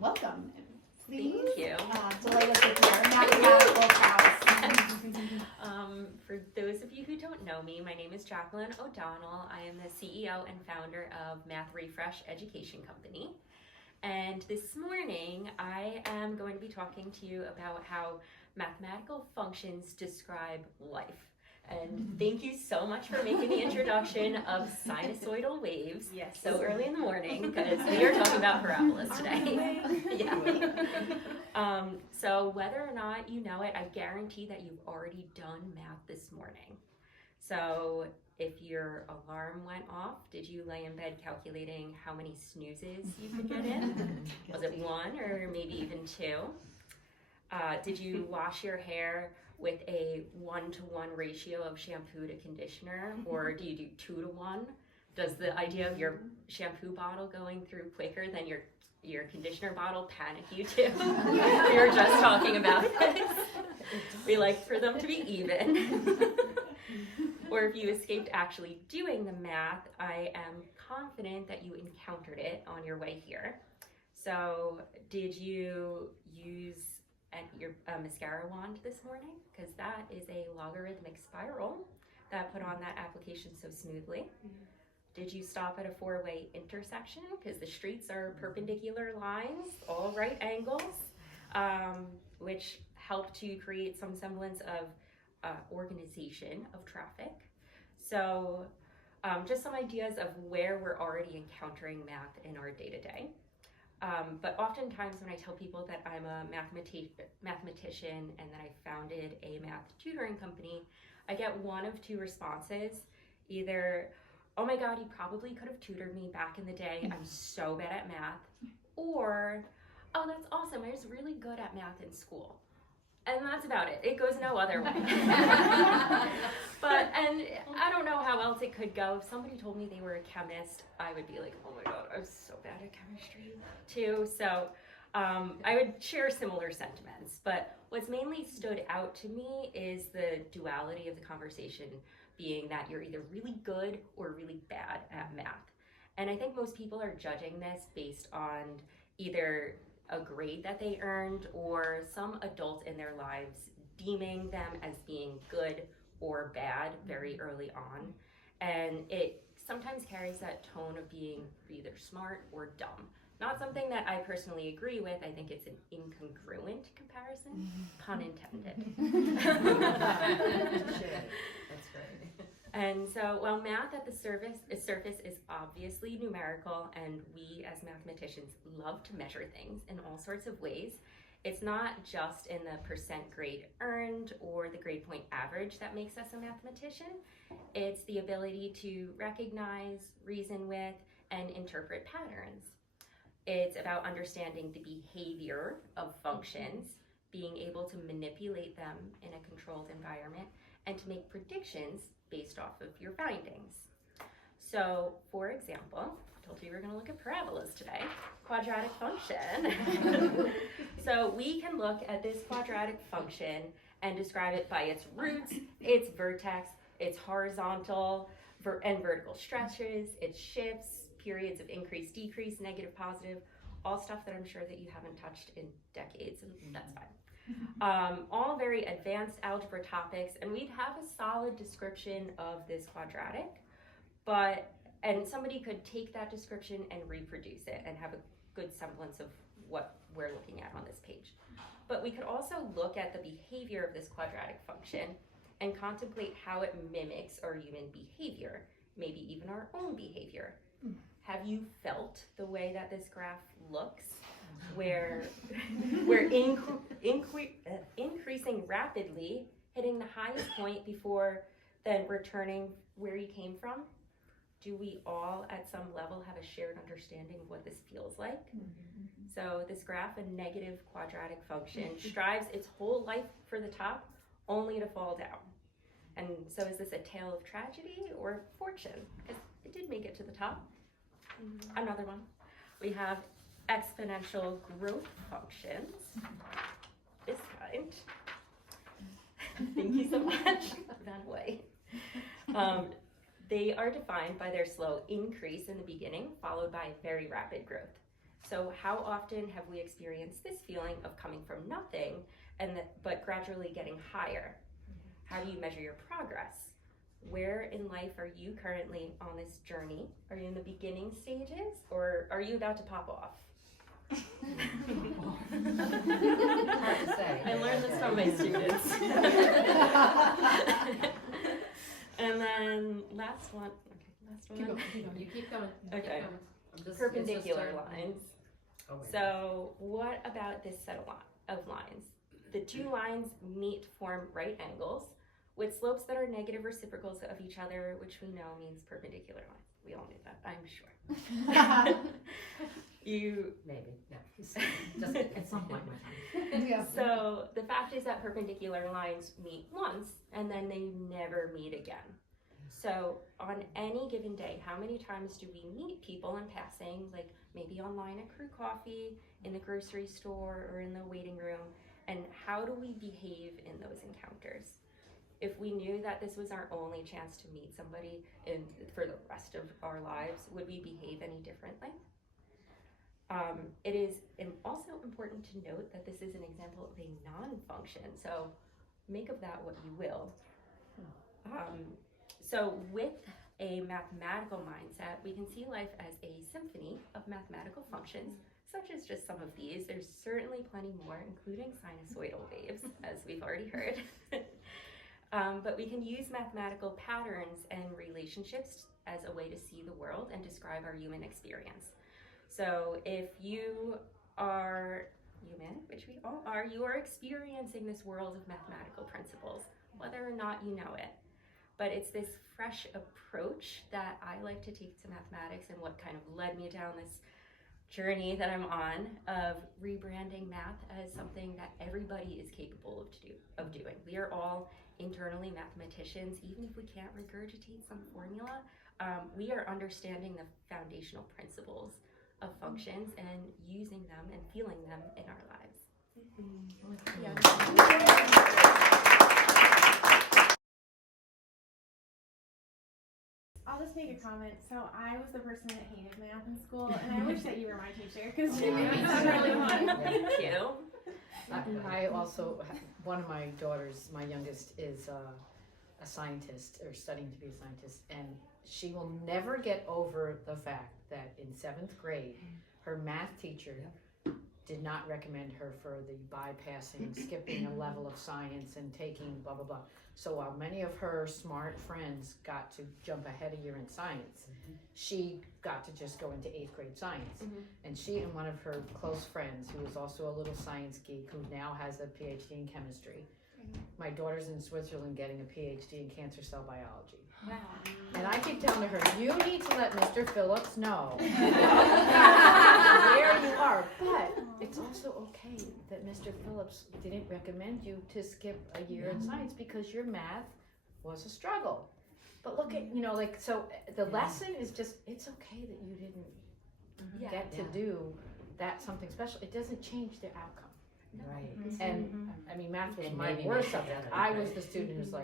Welcome. Please. Thank you. Delight us with your mathematical prowess. For those of you who don't know me, my name is Jacqueline O'Donnell. I am the CEO and founder of Math Refresh Education Company. And this morning, I am going to be talking to you about how mathematical functions describe life. And thank you so much for making the introduction of sinusoidal waves so early in the morning, because we are talking about parabolas today. So whether or not you know it, I guarantee that you've already done math this morning. So if your alarm went off, did you lay in bed calculating how many snoozes you could get in? Was it one or maybe even two? Did you wash your hair with a 1-to-1 ratio of shampoo to conditioner, or do you do 2-to-1? Does the idea of your shampoo bottle going through quicker than your conditioner bottle panic you too? We were just talking about this. We like for them to be even. Or if you escaped actually doing the math, I am confident that you encountered it on your way here. So did you use your mascara wand this morning? Because that is a logarithmic spiral that put on that application so smoothly. Did you stop at a 4-way intersection? Because the streets are perpendicular lines, all right angles, which help to create some semblance of organization of traffic. So just some ideas of where we're already encountering math in our day-to-day. But oftentimes when I tell people that I'm a mathematician and that I founded a math tutoring company, I get one of two responses. Either, oh my God, you probably could have tutored me back in the day. I'm so bad at math. Or, oh, that's awesome. I was really good at math in school. And that's about it. It goes no other way. And I don't know how else it could go. If somebody told me they were a chemist, I would be like, oh my God, I'm so bad at chemistry too. So I would share similar sentiments. But what's mainly stood out to me is the duality of the conversation being that you're either really good or really bad at math. And I think most people are judging this based on either a grade that they earned or some adult in their lives deeming them as being good or bad very early on. And it sometimes carries that tone of being either smart or dumb. Not something that I personally agree with. I think it's an incongruent comparison, pun intended. That's right. And so while math at the surface is obviously numerical, and we as mathematicians love to measure things in all sorts of ways, it's not just in the percent grade earned or the grade point average that makes us a mathematician. It's the ability to recognize, reason with, and interpret patterns. It's about understanding the behavior of functions, being able to manipulate them in a controlled environment, and to make predictions based off of your findings. So, for example, I told you we were going to look at parabolas today. Quadratic function. So we can look at this quadratic function and describe it by its roots, its vertex, its horizontal and vertical stretches, its shifts, periods of increase, decrease, negative, positive, all stuff that I'm sure that you haven't touched in decades, and that's fine. All very advanced algebra topics, and we'd have a solid description of this quadratic, and somebody could take that description and reproduce it and have a good semblance of what we're looking at on this page. But we could also look at the behavior of this quadratic function and contemplate how it mimics our human behavior, maybe even our own behavior. Have you felt the way that this graph looks, where we're increasing rapidly, hitting the highest point before then returning where you came from? Do we all at some level have a shared understanding of what this feels like? So this graph, a negative quadratic function, strives its whole life for the top only to fall down. And so is this a tale of tragedy or fortune? It did make it to the top. Another one. We have exponential growth functions. This kind. Thank you so much. That way. They are defined by their slow increase in the beginning, followed by very rapid growth. So how often have we experienced this feeling of coming from nothing but gradually getting higher? How do you measure your progress? Where in life are you currently on this journey? Are you in the beginning stages or are you about to pop off? Hard to say. I learned this from my students. And then last one. Keep going. You keep going. Okay. Keep going. Perpendicular lines. Oh, wait. So what about this set of lines? The two lines form right angles with slopes that are negative reciprocals of each other, which we know means perpendicular lines. We all knew that, I'm sure. Maybe, no. Just at some point in my time. Yeah. So the fact is that perpendicular lines meet once and then they never meet again. So on any given day, how many times do we meet people in passing, like maybe online at crew coffee, in the grocery store, or in the waiting room? And how do we behave in those encounters? If we knew that this was our only chance to meet somebody for the rest of our lives, would we behave any differently? It is also important to note that this is an example of a non-function, so make of that what you will. So with a mathematical mindset, we can see life as a symphony of mathematical functions, such as just some of these. There's certainly plenty more, including sinusoidal waves, as we've already heard. But we can use mathematical patterns and relationships as a way to see the world and describe our human experience. So if you are human, which we all are, you are experiencing this world of mathematical principles, whether or not you know it. But it's this fresh approach that I like to take to mathematics and what kind of led me down this journey that I'm on of rebranding math as something that everybody is capable of doing. We are all internally mathematicians, even if we can't regurgitate some formula. We are understanding the foundational principles of functions and using them and feeling them in our lives. I'll just make a comment. So I was the person that hated math in school, and I wish that you were my teacher because you made me sound really fun. Thank you. I also, one of my daughters, my youngest, is a scientist or studying to be a scientist, and she will never get over the fact that in 7th grade, her math teacher did not recommend her for the bypassing, skipping a level of science and taking blah, blah, blah. So while many of her smart friends got to jump ahead a year in science, she got to just go into 8th grade science. And she and one of her close friends, who is also a little science geek, who now has a PhD in chemistry. My daughter's in Switzerland getting a PhD in cancer cell biology. Wow. And I keep telling her, you need to let Mr. Phillips know where you are. But it's also okay that Mr. Phillips didn't recommend you to skip a year in science because your math was a struggle. But look at, so the lesson is just, it's okay that you didn't get to do that something special. It doesn't change the outcome. Right. And I mean, math was And my maybe worst make it subject. better, I was right? the student who's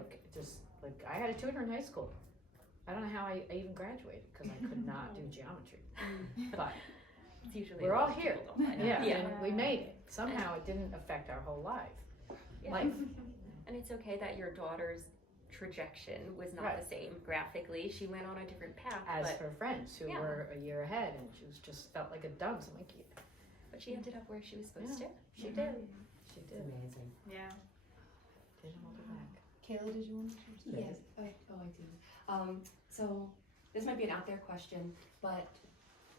I had a tutor in high school. I don't know how I even graduated because I could not do geometry. But It's usually we're all most here. people don't find out. Yeah, and we made it. Somehow it didn't affect our whole life. And it's okay that your daughter's trajectory was not the same graphically. She went on a different path. As but, her friends who Yeah. were a year ahead, and she was just felt like a dunce. I'm like, but she ended up where she was supposed to. she did. She It's did. amazing. Yeah. Didn't hold her back. Kayla, did you want to share? Yes. Okay. Oh, I do. So this might be an out there question, but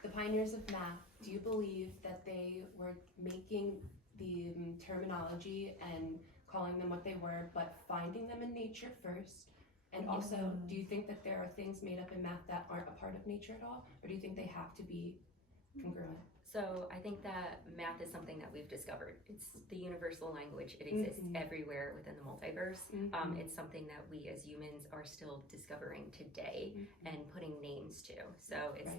the pioneers of math, do you believe that they were making the terminology and calling them what they were, but finding them in nature first? And also, do you think that there are things made up in math that aren't a part of nature at all? Or do you think they have to be congruent? So I think that math is something that we've discovered. It's the universal language. It exists everywhere within the multiverse. It's something that we as humans are still discovering today and putting names to. So it's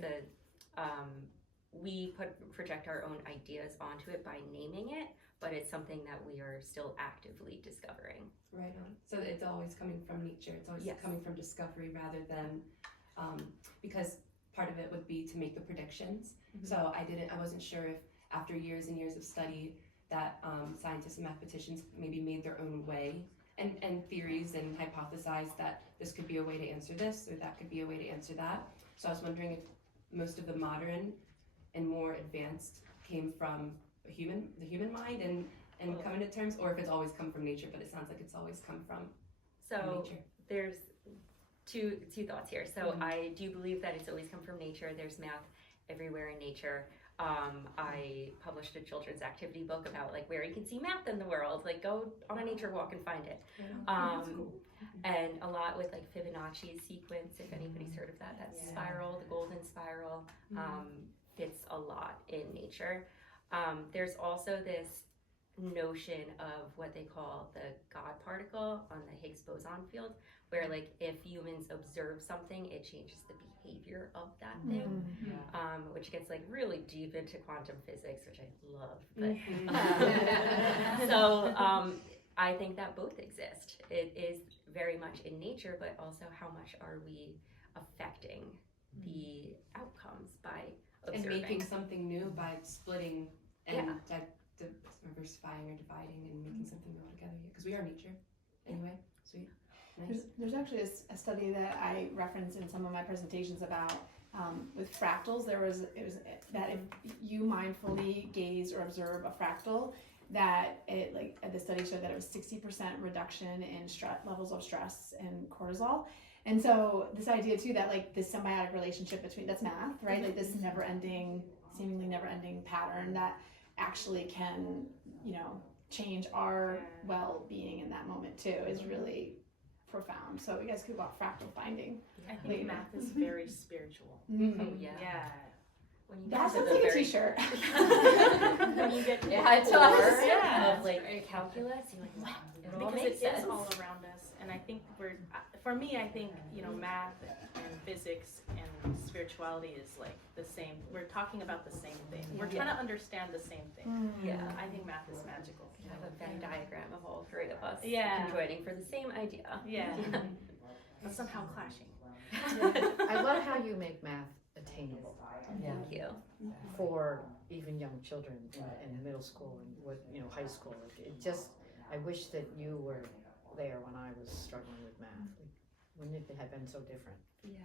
we project our own ideas onto it by naming it, but it's something that we are still actively discovering. Right on. So it's always coming from nature. It's always coming from discovery rather than, because part of it would be to make the predictions. So I wasn't sure if after years and years of study that scientists and mathematicians maybe made their own way and theories and hypothesized that this could be a way to answer this or that could be a way to answer that. So I was wondering if most of the modern and more advanced came from the human mind and coming to terms, or if it's always come from nature, but it sounds like it's always come from So nature. there's two thoughts here. So I do believe that it's always come from nature. There's math everywhere in nature. I published a children's activity book about like where you can see math in the world. Like go on a nature walk and find it. And a lot with like Fibonacci's sequence, if anybody's heard of that, spiral, the golden spiral, fits a lot in nature. There's also this notion of what they call the God particle on the Higgs boson field, where like if humans observe something, it changes the behavior of that thing, which gets like really deep into quantum physics, which I love. But so I think that both exist. It is very much in nature, but also how much are we affecting the outcomes by observing. And making something new by splitting and diversifying or dividing and making something new altogether. Because we are nature. Anyway, sweet. Nice. There's actually a study that I reference in some of my presentations about with fractals. It was that if you mindfully gaze or observe a fractal, that it the study showed that it was 60% reduction in levels of stress and cortisol. And so this idea too that like this symbiotic relationship between, that's math, right? Like this seemingly never ending pattern that actually can, change our well-being in that moment too is really profound. So you guys could go out fractal finding. I think math is very spiritual. Oh yeah. When you That get to sounds the like a very- t-shirt. when you get to the Yeah, it core does. Yeah. of like calculus, you're like, wow, it all Because makes it sense. is all around us, and I think for me, I think math and physics and spirituality is like the same. We're talking about the same thing. We're trying to understand the same thing. Yeah. I think math is magical. We have a Venn diagram of all three of us Yeah. conjoining for the same idea. Yeah, but somehow clashing. I love how you make math attainable Thank you. for even young children in middle school and high school. I wish that you were there when I was struggling with math. Wouldn't it have been so different? Yeah.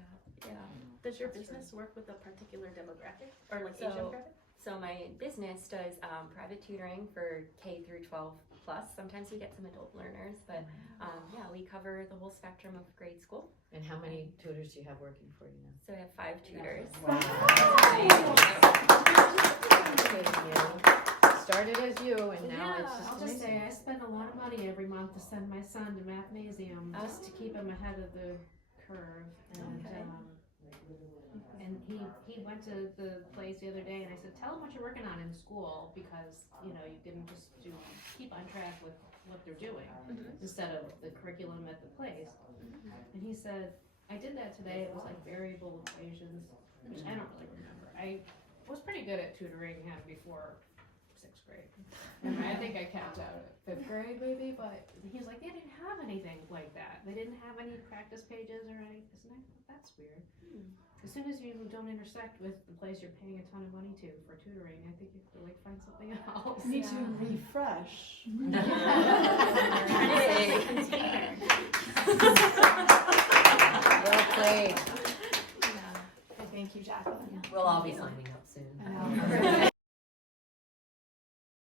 Does your business work with a particular demographic or like age So- demographic? So my business does private tutoring for K through 12 plus. Sometimes we get some adult learners, but we cover the whole spectrum of grade school. And how many tutors do you have working for you now? So I have 5 tutors. Started as you, and now it's just I'll just say amazing. I spend a lot of money every month to send my son to Mathnasium just to keep him ahead of the curve. And he went to the plays the other day, and I said, "Tell him what you're working on in school, because you can just keep on track with what they're doing instead of the curriculum at the plays." And he said, "I did that today. It was like variable equations, which I don't really remember. I was pretty good at tutoring him before 6th grade. And I think I capped out at 5th grade maybe, but he's like, they didn't have anything like that. They didn't have any practice pages or anything. That's weird. As soon as you don't intersect with the place you're paying a ton of money to for tutoring, I think you have to find something else." Need to refresh. Well played. Thank you, Jacqueline. We'll all be signing up soon. I know.